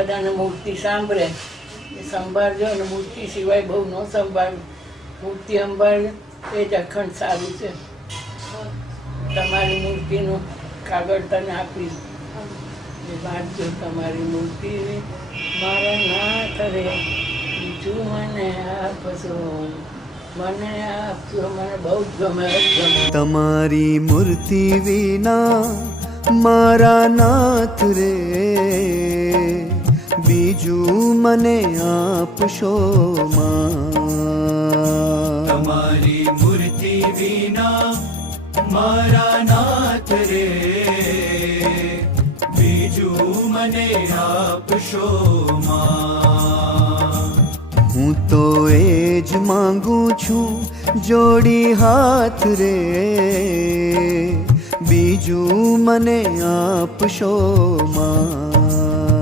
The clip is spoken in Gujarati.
બધાને મૂર્તિ સાંભળે એ સંભાળજો, અને મૂર્તિ સિવાય બહુ ન સંભાળ. મૂર્તિ સંભાળજો એ જ અખંડ સારું છે. તમારી મૂર્તિનું કાગળ તને આપીશ, એ વાંચજો તમારી મૂર્તિ. મારા નાથ રે બીજું મને આપશો, મને આપજો, મને બહુ જ ગમે. તમારી મૂર્તિ વિના મારા નાથ રે બીજું મને આપશો માં. તમારી મૂર્તિ વિના મારા નાથ રે બીજું મને આપશો માં. હું તો એ જ માંગુ છું જોડી હાથ રે બીજું મને આપશો માં.